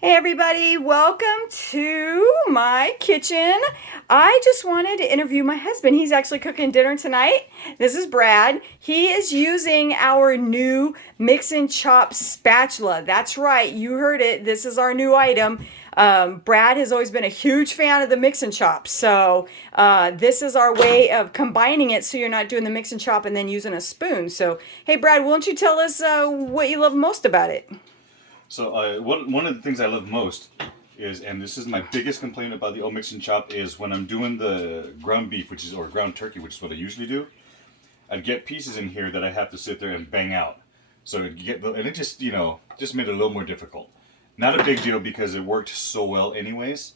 Hey everybody, welcome to my kitchen. I just wanted to interview my husband. He's actually cooking dinner tonight. This is Brad. He is using our new mix and chop spatula. That's right, you heard it. This is our new item. Brad has always been a huge fan of the mix and chop. So this is our way of combining it so you're not doing the mix and chop and then using a spoon. So hey Brad, won't you tell us what you love most about it? So one of the things I love most is, and this is my biggest complaint about the old mix and chop, is when I'm doing the ground beef, or ground turkey, which is what I usually do. I'd get pieces in here that I have to sit there and bang out. So and it just just made it a little more difficult. Not a big deal because it worked so well anyways.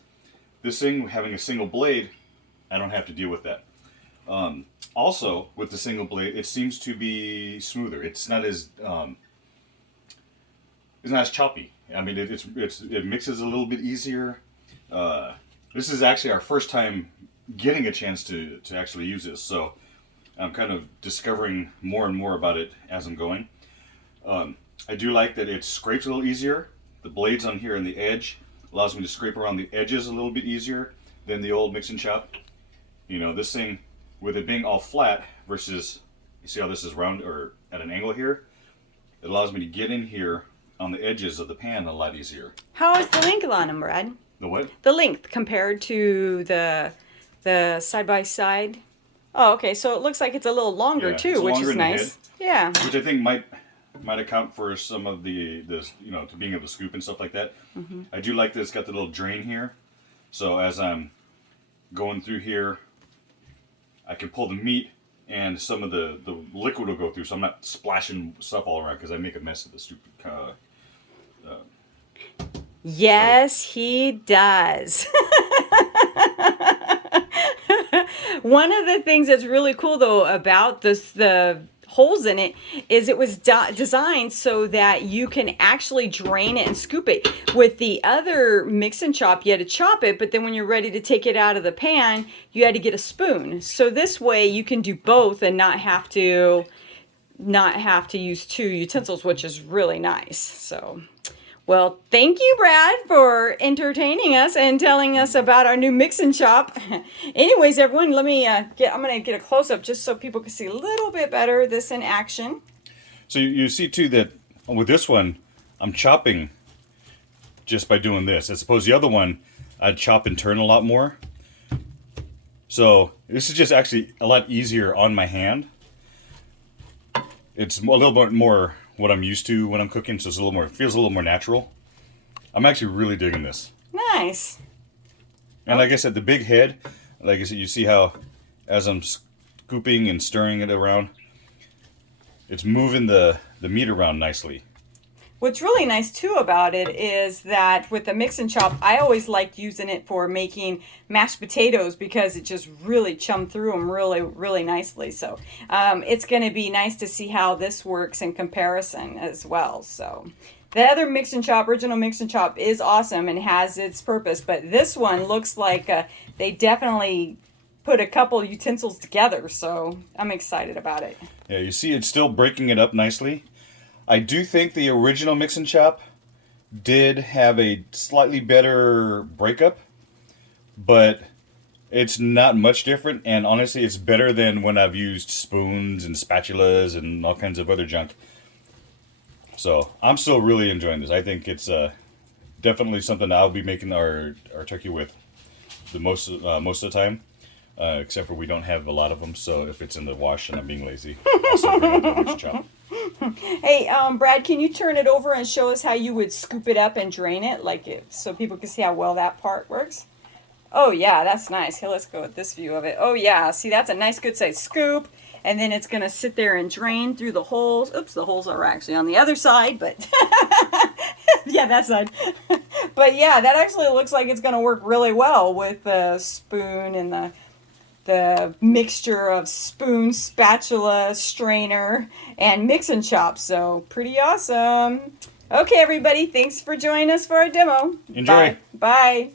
This thing having a single blade, I don't have to deal with that. Also with the single blade, it seems to be smoother. It's not as choppy. I mean, it mixes a little bit easier. This is actually our first time getting a chance to actually use this, so I'm kind of discovering more and more about it as I'm going. I do like that it scrapes a little easier. The blades on here and the edge allows me to scrape around the edges a little bit easier than the old mix and chop. This thing, with it being all flat versus, you see how this is round or at an angle here? It allows me to get in here on the edges of the pan a lot easier. How is the length on them, Brad? The what? The length compared to the side by side. Oh, okay. So it looks like it's a little longer too, which is nice. Yeah. Which I think might account for some of the to being able to scoop and stuff like that. Mm-hmm. I do like that it's got the little drain here, so as I'm going through here, I can pull the meat and some of the liquid will go through, so I'm not splashing stuff all around because I make a mess of the stupid. Yes, he does. One of the things that's really cool though about the holes in it is it was designed so that you can actually drain it and scoop it. With the other mix and chop, you had to chop it, but then when you're ready to take it out of the pan, you had to get a spoon. So this way you can do both and not have to use two utensils, which is really nice. So well, thank you, Brad, for entertaining us and telling us about our new mix and chop. Anyways, everyone, let me I'm going to get a close-up just so people can see a little bit better this in action. So you see, too, that with this one, I'm chopping just by doing this. As opposed to the other one, I'd chop and turn a lot more. So this is just actually a lot easier on my hand. It's a little bit more what I'm used to when I'm cooking, so feels a little more natural. I'm actually really digging this. Nice. And like I said, the big head, like I said, you see how as I'm scooping and stirring it around, it's moving the meat around nicely. What's really nice too about it is that with the mix and chop, I always liked using it for making mashed potatoes because it just really chummed through them really, really nicely. So it's going to be nice to see how this works in comparison as well. So the other mix and chop, original mix and chop, is awesome and has its purpose. But this one looks like they definitely put a couple utensils together. So I'm excited about it. Yeah, you see it's still breaking it up nicely. I do think the original mix and chop did have a slightly better breakup, but it's not much different, and honestly it's better than when I've used spoons and spatulas and all kinds of other junk. So I'm still really enjoying this. I think it's definitely something I'll be making our turkey with the most of the time, except for we don't have a lot of them, so if it's in the wash and I'm being lazy, I'll still bring out the mix and chop. Hey, Brad, can you turn it over and show us how you would scoop it up and drain it, so people can see how well that part works? Oh, yeah, that's nice. Here, let's go with this view of it. Oh, yeah, see, that's a nice, good size scoop, and then it's going to sit there and drain through the holes. Oops, the holes are actually on the other side, but yeah, that side. But yeah, that actually looks like it's going to work really well with the spoon and the mixture of spoon, spatula, strainer, and mix and chop. So pretty awesome. Okay, everybody, thanks for joining us for our demo. Enjoy. Bye. Bye.